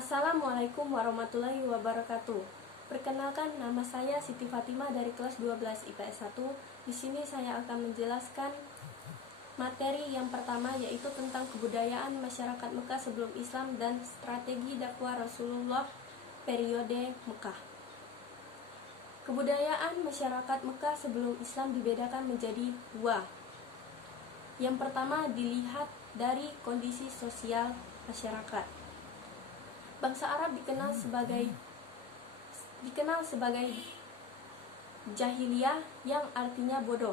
Assalamualaikum warahmatullahi wabarakatuh. Perkenalkan, nama saya Siti Fatimah dari kelas 12 IPS 1. Di sini saya akan menjelaskan materi yang pertama, yaitu tentang kebudayaan masyarakat Mekah sebelum Islam dan strategi dakwah Rasulullah periode Mekah. Kebudayaan masyarakat Mekah sebelum Islam dibedakan menjadi dua. Yang pertama, dilihat dari kondisi sosial masyarakat. Bangsa Arab dikenal sebagai jahiliyah, yang artinya bodoh.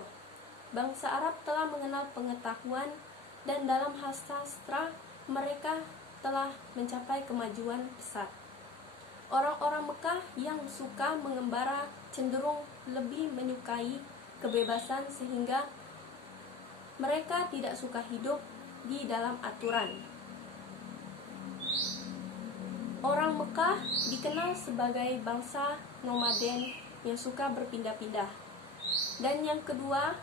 Bangsa Arab telah mengenal pengetahuan dan dalam hal sastra mereka telah mencapai kemajuan pesat. Orang-orang Mekah yang suka mengembara cenderung lebih menyukai kebebasan, sehingga mereka tidak suka hidup di dalam aturan. Orang Mekah dikenal sebagai bangsa nomaden yang suka berpindah-pindah. Dan yang kedua,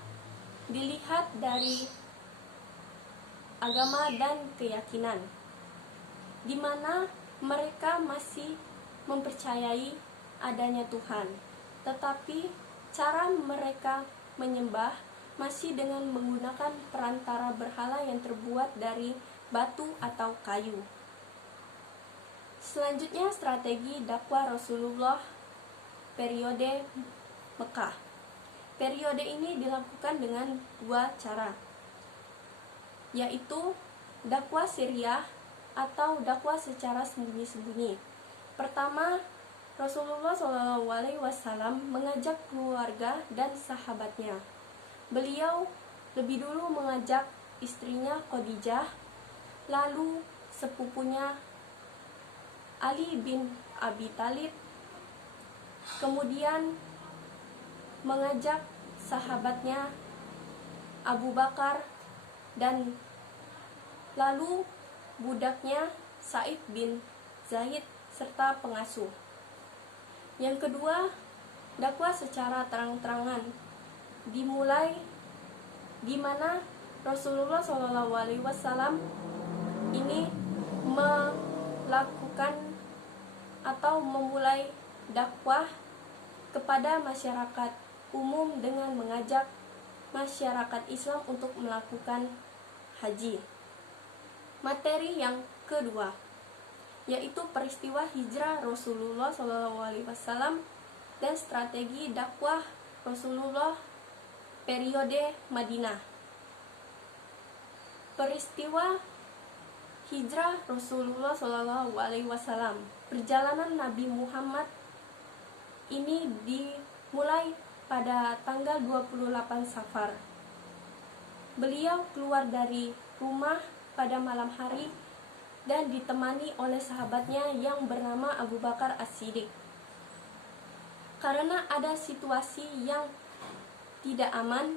dilihat dari agama dan keyakinan, di mana mereka masih mempercayai adanya Tuhan, tetapi cara mereka menyembah masih dengan menggunakan perantara berhala yang terbuat dari batu atau kayu. Selanjutnya, strategi dakwah Rasulullah periode Mekah. Periode ini dilakukan dengan dua cara, yaitu dakwah sirriyah atau dakwah secara sembunyi-sembunyi. Pertama, Rasulullah SAW mengajak keluarga dan sahabatnya. Beliau lebih dulu mengajak istrinya Khadijah, lalu sepupunya Ali bin Abi Thalib, kemudian mengajak sahabatnya Abu Bakar, dan lalu budaknya Sa'id bin Zaid serta pengasuh. Yang kedua, dakwah secara terang-terangan dimulai di mana Rasulullah SAW ini melakukan atau memulai dakwah kepada masyarakat umum dengan mengajak masyarakat Islam untuk melakukan haji. Materi yang kedua, yaitu peristiwa hijrah Rasulullah SAW dan strategi dakwah Rasulullah periode Madinah. Peristiwa hijrah Rasulullah SAW, perjalanan Nabi Muhammad ini dimulai pada tanggal 28 Safar. Beliau keluar dari rumah pada malam hari dan ditemani oleh sahabatnya yang bernama Abu Bakar As-Siddiq. Karena ada situasi yang tidak aman,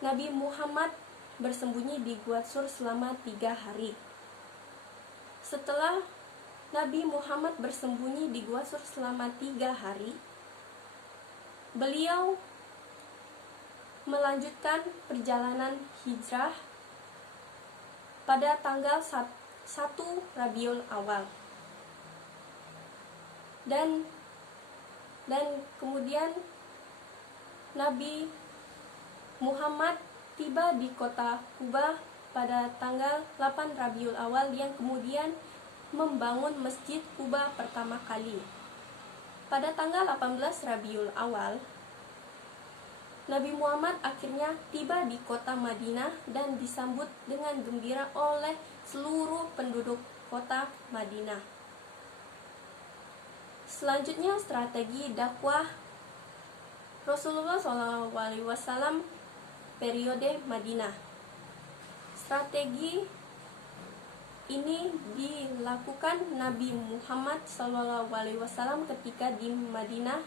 Nabi Muhammad bersembunyi di Gua Sur selama 3 hari. Setelah Nabi Muhammad bersembunyi di Gua Sur selama 3 hari, beliau melanjutkan perjalanan hijrah pada tanggal 1 Rabiul Awal. Dan kemudian Nabi Muhammad tiba di kota Kuba pada tanggal 8 Rabiul Awal, yang kemudian membangun Masjid Kuba pertama kali. Pada tanggal 18 Rabiul Awal, Nabi Muhammad akhirnya tiba di kota Madinah dan disambut dengan gembira oleh seluruh penduduk kota Madinah. Selanjutnya, strategi dakwah Rasulullah SAW periode Madinah. Strategi ini dilakukan Nabi Muhammad SAW ketika di Madinah,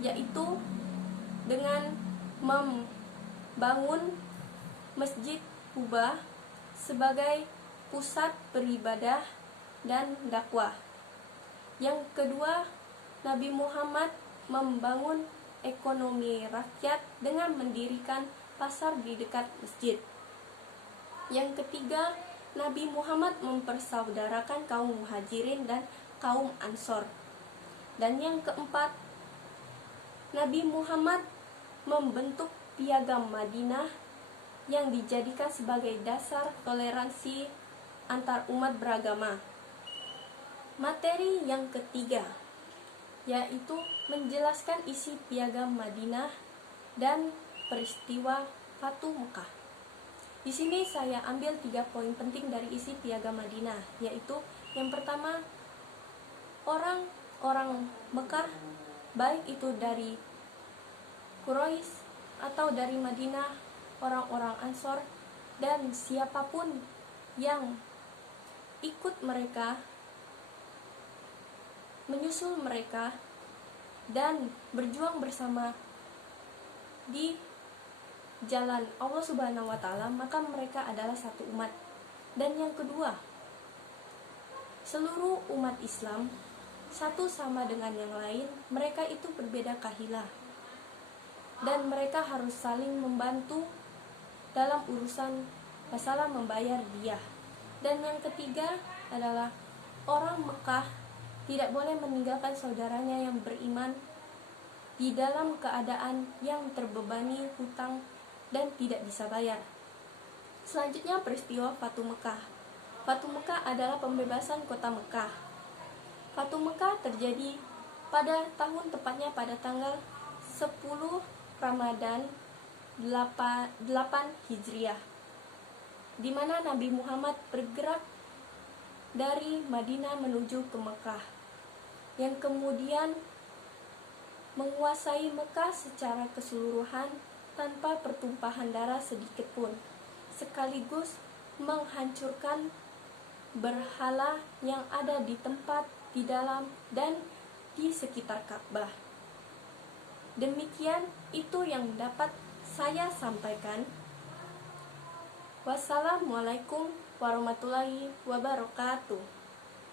yaitu dengan membangun Masjid Kuba sebagai pusat beribadah dan dakwah. Yang kedua, Nabi Muhammad membangun ekonomi rakyat dengan mendirikan pasar di dekat masjid. Yang ketiga, Nabi Muhammad mempersaudarakan kaum Muhajirin dan kaum Ansor. Dan yang keempat, Nabi Muhammad membentuk piagam Madinah yang dijadikan sebagai dasar toleransi antar umat beragama. Materi yang ketiga yaitu menjelaskan isi piagam Madinah dan peristiwa Fatu Mekah. Di sini saya ambil 3 poin penting dari isi piagam Madinah, yaitu yang pertama, orang-orang Mekah, baik itu dari Quraisy atau dari Madinah, orang-orang Ansor, dan siapapun yang ikut mereka, menyusul mereka, dan berjuang bersama di jalan Allah Subhanahu wa Ta'ala, maka mereka adalah satu umat. Dan yang kedua, seluruh umat Islam satu sama dengan yang lain, mereka itu berbeda kahilah dan mereka harus saling membantu dalam urusan masalah membayar diyah. Dan yang ketiga adalah orang Mekah tidak boleh meninggalkan saudaranya yang beriman di dalam keadaan yang terbebani hutang dan tidak bisa bayar. Selanjutnya peristiwa Fatu Mekah. Fatu Mekah adalah pembebasan kota Mekah. Fatu Mekah terjadi pada tahun tepatnya pada tanggal 10 Ramadan 8 Hijriah, di mana Nabi Muhammad bergerak dari Madinah menuju ke Mekah, yang kemudian menguasai Mekah secara keseluruhan tanpa pertumpahan darah sedikit pun, sekaligus menghancurkan berhala yang ada di tempat, di dalam, dan di sekitar Ka'bah. Demikian itu yang dapat saya sampaikan. Wassalamualaikum warahmatullahi wabarakatuh.